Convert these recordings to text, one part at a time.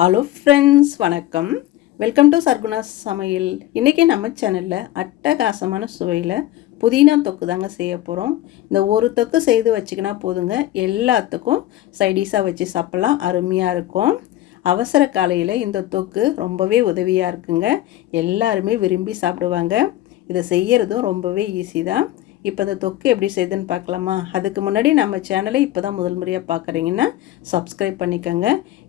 Hello friends, வணக்கம். Welcome to Sargunas சமையல். இன்றைக்கி நம்ம சேனலில் அட்டகாசமான சுவையில் புதினா தொக்கு தாங்க செய்ய போகிறோம். இந்த ஒரு தொக்கு செய்து வச்சுக்கினா போதுங்க, எல்லாத்துக்கும் சைடிஷாக வச்சு சாப்பிட்லாம். அருமையாக இருக்கும். அவசர காலையில் இந்த தொக்கு ரொம்பவே உதவியாக இருக்குங்க. எல்லாருமே விரும்பி சாப்பிடுவாங்க. இதை செய்கிறதும் ரொம்பவே ஈஸி தான். இப்போ இந்த தொக்கு எப்படி செய்யுதுன்னு பார்க்கலாமா? அதுக்கு முன்னாடி நம்ம சேனலை இப்போ தான் முதல் முறையாக பார்க்குறீங்கன்னா சப்ஸ்கிரைப் பண்ணிக்கோங்க.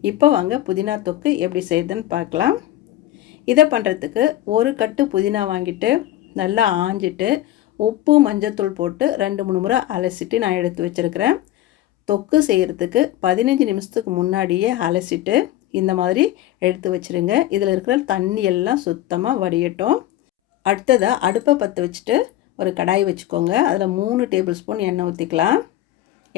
இப்போ வாங்க புதினா தொக்கு எப்படி செய்யுதுன்னு பார்க்கலாம். இதை பண்ணுறதுக்கு ஒரு கட்டு புதினா வாங்கிட்டு நல்லா ஆஞ்சிட்டு உப்பு மஞ்சத்தூள் போட்டு 2-3 முறை அலசிட்டு நான் எடுத்து வச்சுருக்கிறேன். தொக்கு செய்கிறதுக்கு 15 நிமிஷத்துக்கு முன்னாடியே அலசிட்டு இந்த மாதிரி எடுத்து வச்சுருங்க. இதில் இருக்கிற தண்ணி எல்லாம் சுத்தமாக வடியட்டும். அடுத்ததாக அடுப்பை பற்ற வச்சுட்டு ஒரு கடாய் வச்சுக்கோங்க. அதில் 3 டேபிள் ஸ்பூன் எண்ணெய் ஊற்றிக்கலாம்.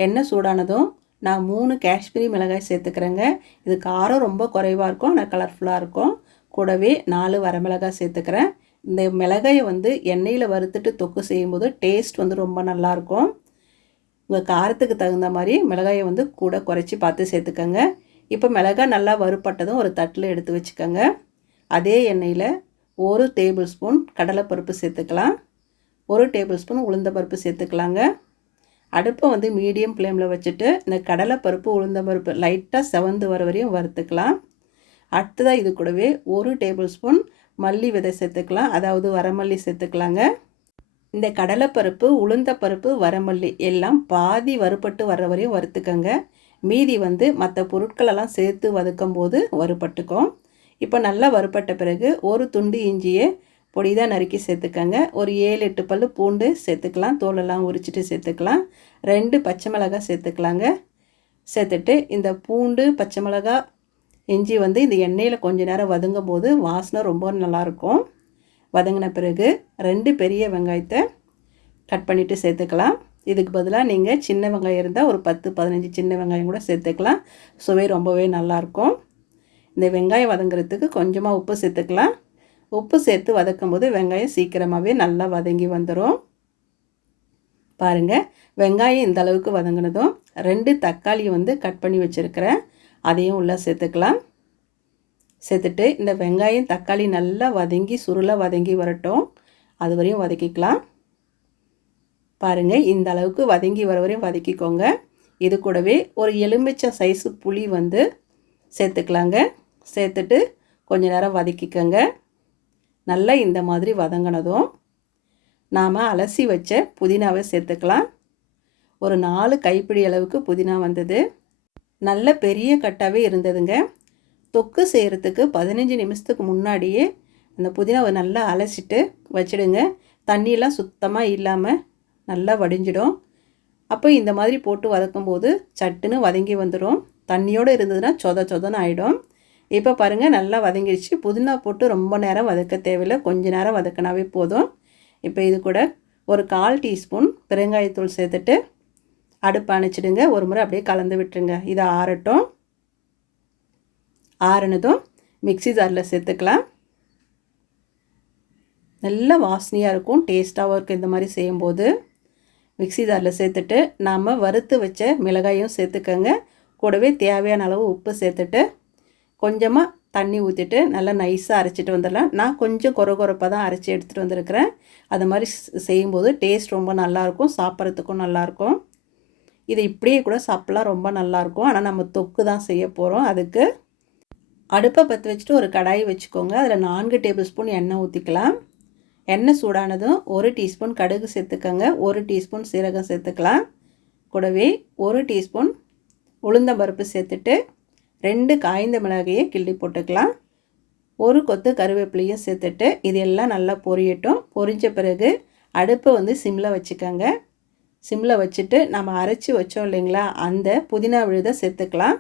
எண்ணெய் சூடானதும் நான் 3 காஷ்மீரி மிளகாய் சேர்த்துக்கிறேங்க. இது காரம் ரொம்ப குறைவாக இருக்கும், ஆனால் கலர்ஃபுல்லாக இருக்கும். கூடவே 4 வரமிளகாய் சேர்த்துக்கிறேன். இந்த மிளகாயை எண்ணெயில் வறுத்துட்டு தொக்கு செய்யும்போது டேஸ்ட் ரொம்ப நல்லாயிருக்கும். உங்கள் காரத்துக்கு தகுந்த மாதிரி மிளகாயை கூட குறைச்சி பார்த்து சேர்த்துக்கோங்க. இப்போ மிளகாய் நல்லா வறுப்பட்டதும் ஒரு தட்டில் எடுத்து வச்சுக்கோங்க. அதே எண்ணெயில் 1 டேபிள் ஸ்பூன் கடலைப்பருப்பு சேர்த்துக்கலாம். 1 டேபிள் ஸ்பூன் உளுந்தம்பருப்பு சேர்த்துக்கலாங்க. அடுப்பை மீடியம் ஃப்ளேமில் வச்சுட்டு இந்த கடலைப்பருப்பு உளுந்தம்பருப்பு லைட்டாக செவந்து வர வரையும் வறுத்துக்கலாம். அடுத்ததாக இது கூடவே 1 டேபிள் ஸ்பூன் மல்லி விதை சேர்த்துக்கலாம், அதாவது வரமல்லி சேர்த்துக்கலாங்க. இந்த கடலைப்பருப்பு உளுந்தப்பருப்பு வரமல்லி எல்லாம் பாதி வறுபட்டு வர வரையும் வறுத்துக்கங்க. மீதி மற்ற பொருட்களெல்லாம் சேர்த்து வதக்கும் போது வறுபட்டுக்கும். இப்போ நல்லா வறுபட்ட பிறகு ஒரு துண்டு இஞ்சியை பொடிதாக நறுக்கி சேர்த்துக்கங்க. ஒரு 7-8 பல் பூண்டு சேர்த்துக்கலாம், தோலெல்லாம் உரிச்சிட்டு சேர்த்துக்கலாம். 2 பச்சை மிளகாய் சேர்த்துக்கலாங்க. சேர்த்துட்டு இந்த பூண்டு பச்சை மிளகாய் இஞ்சி இந்த எண்ணெயில் கொஞ்ச நேரம் வதங்கும் போது வாசனை ரொம்ப நல்லாயிருக்கும். வதங்கின பிறகு 2 பெரிய வெங்காயத்தை கட் பண்ணிவிட்டு சேர்த்துக்கலாம். இதுக்கு பதிலாக நீங்கள் சின்ன வெங்காயம் இருந்தால் ஒரு 10-15 சின்ன வெங்காயம் கூட சேர்த்துக்கலாம். சுவை ரொம்பவே நல்லாயிருக்கும். இந்த வெங்காயம் வதங்குறதுக்கு கொஞ்சமாக உப்பு சேர்த்துக்கலாம். உப்பு சேர்த்து வதக்கும் போது வெங்காயம் சீக்கிரமாகவே நல்லா வதங்கி வந்துடும். பாருங்கள், வெங்காயம் இந்த அளவுக்கு வதங்கினதும் 2 தக்காளி கட் பண்ணி வச்சுருக்கிறேன், அதையும் உள்ளே சேர்த்துக்கலாம். சேர்த்துட்டு இந்த வெங்காயம் தக்காளி நல்லா வதங்கி சுருளாக வதங்கி வரட்டும், அது வரையும் வதக்கிக்கலாம். பாருங்கள், இந்த அளவுக்கு வதங்கி வர வரையும் வதக்கிக்கோங்க. இது கூடவே ஒரு எலுமிச்சை சைஸு புளி சேர்த்துக்கலாங்க. சேர்த்துட்டு கொஞ்ச நேரம் வதக்கிக்கோங்க. நல்லா இந்த மாதிரி வதங்கினதும் நாம் அலசி வச்ச புதினாவை சேர்த்துக்கலாம். ஒரு 4 கைப்பிடி அளவுக்கு புதினா வந்தது. நல்ல பெரிய கட்டாகவே இருந்ததுங்க. தொக்கு செய்கிறதுக்கு 15 நிமிஷத்துக்கு முன்னாடியே அந்த புதினாவை நல்லா அலசிட்டு வச்சிடுங்க. தண்ணியெல்லாம் சுத்தமாக இல்லாமல் நல்லா வடிஞ்சிடும். அப்போ இந்த மாதிரி போட்டு வதக்கும்போது சட்டுன்னு வதங்கி வந்துடும். தண்ணியோடு இருந்ததுன்னா சொதன்னு ஆகிடும். இப்போ பாருங்கள், நல்லா வதங்கிடுச்சு. புதினா போட்டு ரொம்ப நேரம் வதக்க தேவையில்லை, கொஞ்ச நேரம் வதக்கினாவே போதும். இப்போ இது கூட ஒரு 1/4 டீஸ்பூன் பெருங்காயத்தூள் சேர்த்துட்டு அடுப்பு அணைச்சிடுங்க. ஒரு முறை அப்படியே கலந்து விட்டுருங்க. இதை ஆறட்டும். ஆறுனதும் மிக்ஸி ஜாரில் சேர்த்துக்கலாம். நல்ல வாசனையாக இருக்கும், டேஸ்ட்டாகவும் இருக்கும். இந்த மாதிரி செய்யும்போது மிக்ஸி ஜாரில் சேர்த்துட்டு நாம் வறுத்து வச்ச மிளகாயும் சேர்த்துக்கோங்க. கூடவே தேவையான அளவு உப்பு சேர்த்துட்டு கொஞ்சமாக தண்ணி ஊற்றிட்டு நல்லா நைஸாக அரைச்சிட்டு வந்துடலாம். நான் கொஞ்சம் கொரப்பாக தான் அரைச்சி எடுத்துகிட்டு வந்திருக்கிறேன். அது மாதிரி செய்யும்போது டேஸ்ட் ரொம்ப நல்லாயிருக்கும், சாப்பிட்றதுக்கும் நல்லாயிருக்கும். இதை இப்படியே கூட சாப்பிட்லாம், ரொம்ப நல்லாயிருக்கும். ஆனால் நம்ம தொக்கு தான் செய்ய போகிறோம். அதுக்கு அடுப்பை பற்ற வச்சுட்டு ஒரு கடாய் வச்சுக்கோங்க. அதில் 4 டேபிள் ஸ்பூன் எண்ணெய் ஊற்றிக்கலாம். எண்ணெய் சூடானதும் 1 டீஸ்பூன் கடுகு சேர்த்துக்கோங்க. 1 டீஸ்பூன் சீரகம் சேர்த்துக்கலாம். கூடவே 1 டீஸ்பூன் உளுந்தம்பருப்பு சேர்த்துட்டு 2 காய்ந்த மிளகாயை கிள்ளி போட்டுக்கலாம். 1 கொத்து கருவேப்பிலையும் சேர்த்துட்டு இது எல்லாம் நல்லா பொரியட்டும். பொரிஞ்ச பிறகு அடுப்பை சிம்மில் வச்சுக்கோங்க. சிம்மில் வச்சுட்டு நம்ம அரைச்சி வச்சோம் இல்லைங்களா, அந்த புதினா விழுதை சேர்த்துக்கலாம்.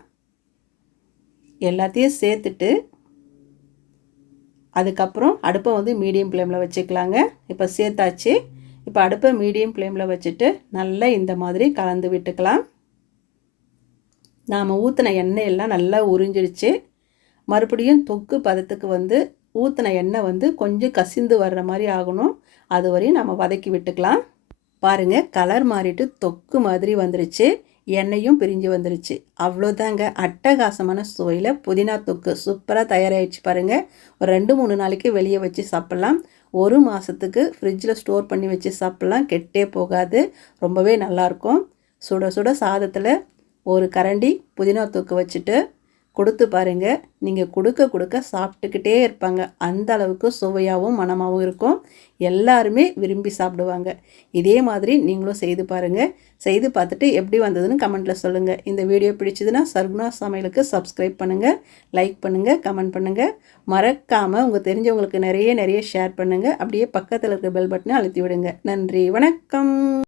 எல்லாத்தையும் சேர்த்துட்டு அதுக்கப்புறம் அடுப்பை மீடியம் ஃப்ளேமில் வச்சுக்கலாங்க. இப்போ சேர்த்தாச்சு. இப்போ அடுப்பை மீடியம் ஃப்ளேமில் வச்சுட்டு நல்லா இந்த மாதிரி கலந்து விட்டுக்கலாம். நாம் ஊற்றின எண்ணெய் எல்லாம் நல்லா உறிஞ்சிடுச்சு. மறுபடியும் தொக்கு பதத்துக்கு ஊற்றின எண்ணெய் கொஞ்சம் கசிந்து வர்ற மாதிரி ஆகணும். அது வரையும் நம்ம வதக்கி விட்டுக்கலாம். பாருங்கள், கலர் மாறிட்டு தொக்கு மாதிரி வந்துருச்சு. எண்ணெயும் பிரிஞ்சு வந்துருச்சு. அவ்வளோதாங்க, அட்டகாசமான சுவையில் புதினா தொக்கு சூப்பராக தயாராகிடுச்சு பாருங்கள். ஒரு 2-3 நாளைக்கு வெளியே வச்சு சாப்பிட்லாம். 1 மாதத்துக்கு ஃப்ரிட்ஜில் ஸ்டோர் பண்ணி வச்சு சாப்பிட்லாம். கெட்டே போகாது, ரொம்பவே நல்லாயிருக்கும். சுட சுட சாதத்தில் ஒரு கரண்டி புதினா தொக்கு வச்சுட்டு கொடுத்து பாருங்கள். நீங்கள் கொடுக்க கொடுக்க சாப்பிட்டுக்கிட்டே இருப்பாங்க. அந்த அளவுக்கு சுவையாகவும் மணமாகவும் இருக்கும். எல்லாருமே விரும்பி சாப்பிடுவாங்க. இதே மாதிரி நீங்களும் செய்து பாருங்கள். செய்து பார்த்துட்டு எப்படி வந்ததுன்னு கமெண்ட்டில் சொல்லுங்கள். இந்த வீடியோ பிடிச்சதுன்னா சர்குணா சமையலுக்கு சப்ஸ்கிரைப் பண்ணுங்கள், லைக் பண்ணுங்கள், கமெண்ட் பண்ணுங்கள். மறக்காமல் உங்கள் தெரிஞ்சவங்களுக்கு நிறைய ஷேர் பண்ணுங்கள். அப்படியே பக்கத்தில் இருக்க பெல் பட்டனை அழுத்தி விடுங்க. நன்றி, வணக்கம்.